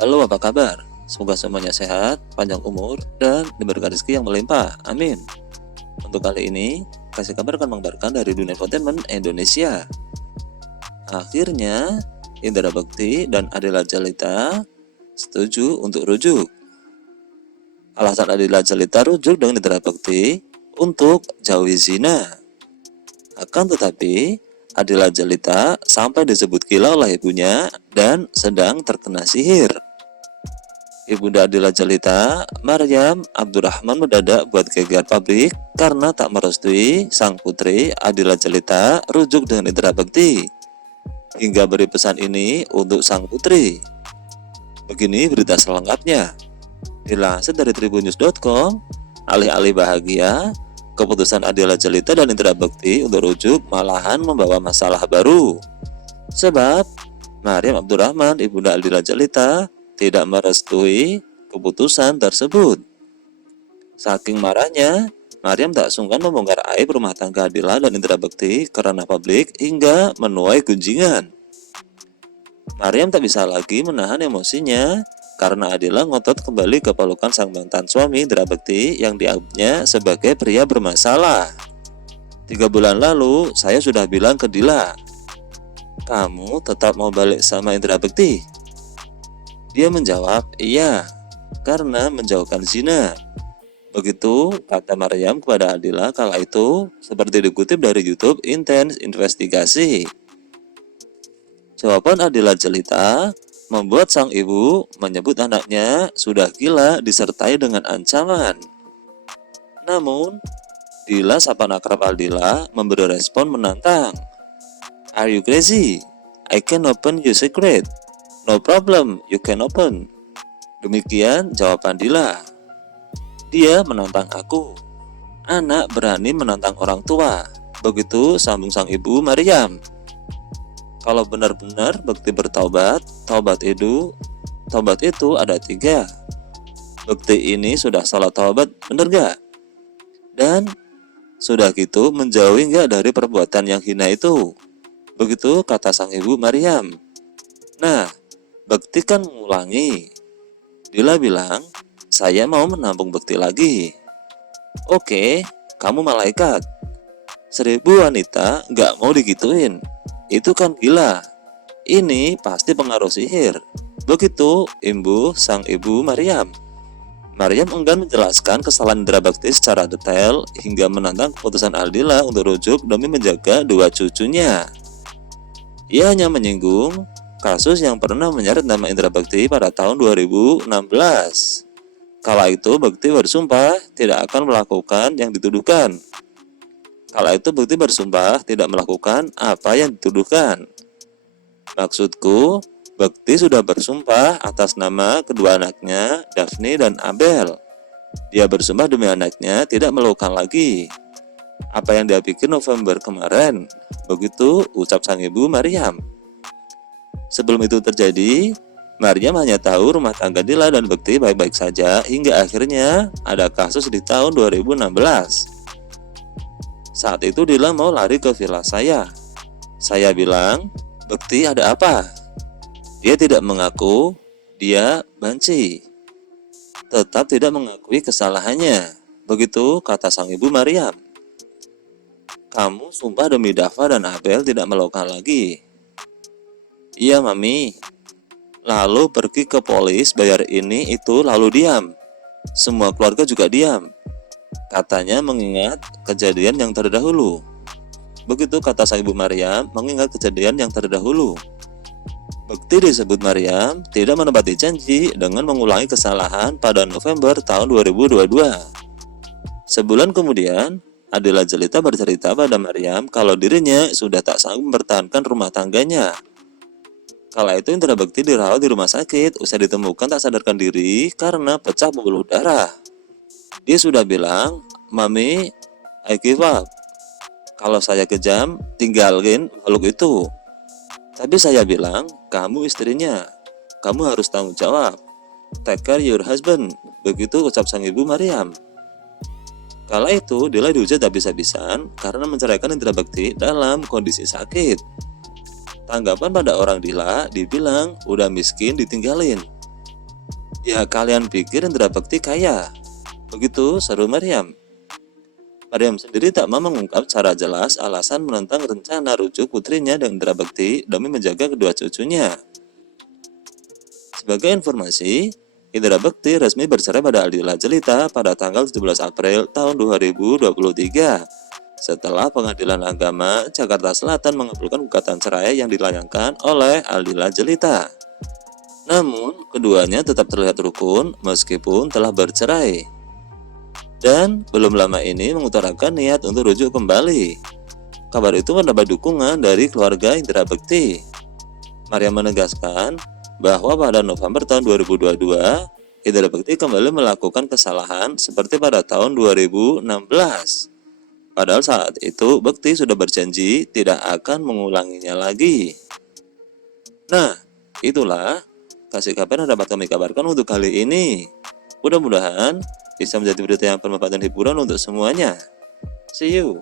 Halo, apa kabar? Semoga semuanya sehat, panjang umur, dan diberikan rezeki yang melimpah. Amin. Untuk kali ini, kasih kabar akan mengabarkan dari dunia entertainment Indonesia. Akhirnya, Indra Bekti dan Adela Jalita setuju untuk rujuk. Alasan Adela Jalita rujuk dengan Indra Bekti untuk jauhi zina. Akan tetapi, Adela Jalita sampai disebut gila oleh ibunya dan sedang terkena sihir. Ibunda Adela Jalita, Maryam Abdurrahman mendadak buat geger pabrik karena tak merestui sang putri Adela Jalita rujuk dengan Indra Bekti. Hingga beri pesan ini untuk sang putri. Begini berita selengkapnya. Dilansir dari tribunnews.com, alih-alih bahagia, keputusan Adela Jalita dan Indra Bekti untuk rujuk malahan membawa masalah baru. Sebab Maryam Abdurrahman, ibunda Adela Jalita, tidak merestui keputusan tersebut. Saking marahnya, Maryam tak sungkan membongkar aib rumah tangga Adela dan Indra Bekti karena publik hingga menuai gunjingan. Maryam tak bisa lagi menahan emosinya karena Adela ngotot kembali ke pelukan sang mantan suami Indra Bekti yang dianggapnya sebagai pria bermasalah. 3 bulan lalu, saya sudah bilang ke Dila, kamu tetap mau balik sama Indra Bekti? Dia menjawab, iya, karena menjauhkan zina. Begitu kata Maryam kepada Adela kala itu, seperti dikutip dari YouTube Intens Investigasi. Jawaban Adela Jalita membuat sang ibu menyebut anaknya sudah gila disertai dengan ancaman. Namun, Dila Sapan akrab Adela memberi respon menantang. Are you crazy? I can open your secret. No problem, you can open. Demikian jawaban Dila. Dia menantang aku. Anak berani menantang orang tua. Begitu sambung sang ibu Maryam. Kalau benar-benar Bekti bertaubat, taubat itu ada 3. Bekti ini sudah salah taubat, bener gak? Dan sudah gitu menjauhi gak dari perbuatan yang hina itu? Begitu kata sang ibu Maryam. Nah, Bekti kan mengulangi. Dila bilang, saya mau menampung Bekti lagi. Oke, kamu malaikat. 1000 wanita gak mau digituin. Itu kan gila. Ini pasti pengaruh sihir. Begitu imbuh sang ibu Maryam. Maryam enggan menjelaskan kesalahan Indra Bekti secara detail hingga menantang keputusan Adela untuk rujuk demi menjaga 2 cucunya. Ia hanya menyinggung kasus yang pernah menyeret nama Indra Bekti pada tahun 2016. Kala itu Bekti bersumpah tidak akan melakukan yang dituduhkan. Kala itu Bekti bersumpah tidak melakukan apa yang dituduhkan. Maksudku, Bekti sudah bersumpah atas nama kedua anaknya, Daphne dan Abel. Dia bersumpah demi anaknya tidak melakukan lagi apa yang dia pikir November kemarin. Begitu ucap sang ibu Maryam. Sebelum itu terjadi, Maryam hanya tahu rumah tangga Dila dan Bekti baik-baik saja hingga akhirnya ada kasus di tahun 2016. Saat itu Dila mau lari ke villa saya. Saya bilang, Bekti ada apa? Dia tidak mengaku, dia banci. Tetap tidak mengakui kesalahannya. Begitu kata sang ibu Maryam. Kamu sumpah demi Dava dan Abel tidak melakukan lagi. Iya mami. Lalu pergi ke polis bayar ini itu lalu diam. Semua keluarga juga diam. Katanya mengingat kejadian yang terdahulu. Begitu kata sang ibu Maryam mengingat kejadian yang terdahulu. Bekti disebut Maryam tidak menepati janji dengan mengulangi kesalahan pada November tahun 2022. Sebulan kemudian, Adela Jalita bercerita pada Maryam kalau dirinya sudah tak sanggup mempertahankan rumah tangganya. Kala itu Indra Bekti dirawat di rumah sakit usai ditemukan tak sadarkan diri karena pecah pembuluh darah. Dia sudah bilang, Mami, I give up. Kalau saya kejam, tinggalin makhluk itu. Tapi saya bilang, kamu istrinya. Kamu harus tanggung jawab. Take care your husband. Begitu ucap sang ibu Maryam. Kala itu, Dila dihujat habis-habisan karena menceraikan Indra Bekti dalam kondisi sakit. Tanggapan pada orang Dila dibilang udah miskin ditinggalin. Ya kalian pikir Indra Bekti kaya? Begitu seru Maryam. Maryam sendiri tak mau mengungkap secara jelas alasan menentang rencana rujuk putrinya dan Indra Bekti demi menjaga kedua cucunya. Sebagai informasi, Indra Bekti resmi bercerai pada Aldila Jelita pada tanggal 17 April tahun 2023 setelah Pengadilan Agama Jakarta Selatan mengabulkan gugatan cerai yang dilayangkan oleh Aldila Jelita. Namun, keduanya tetap terlihat rukun meskipun telah bercerai. Dan belum lama ini mengutarakan niat untuk rujuk kembali. Kabar itu mendapat dukungan dari keluarga Indra Bekti. Maryam menegaskan bahwa pada November tahun 2022, Indra Bekti kembali melakukan kesalahan seperti pada tahun 2016. Padahal saat itu Bekti sudah berjanji tidak akan mengulanginya lagi. Nah, itulah kasih kabar yang dapat kami kabarkan untuk kali ini. Mudah-mudahan bisa menjadi berita yang bermanfaat dan hiburan untuk semuanya. See you.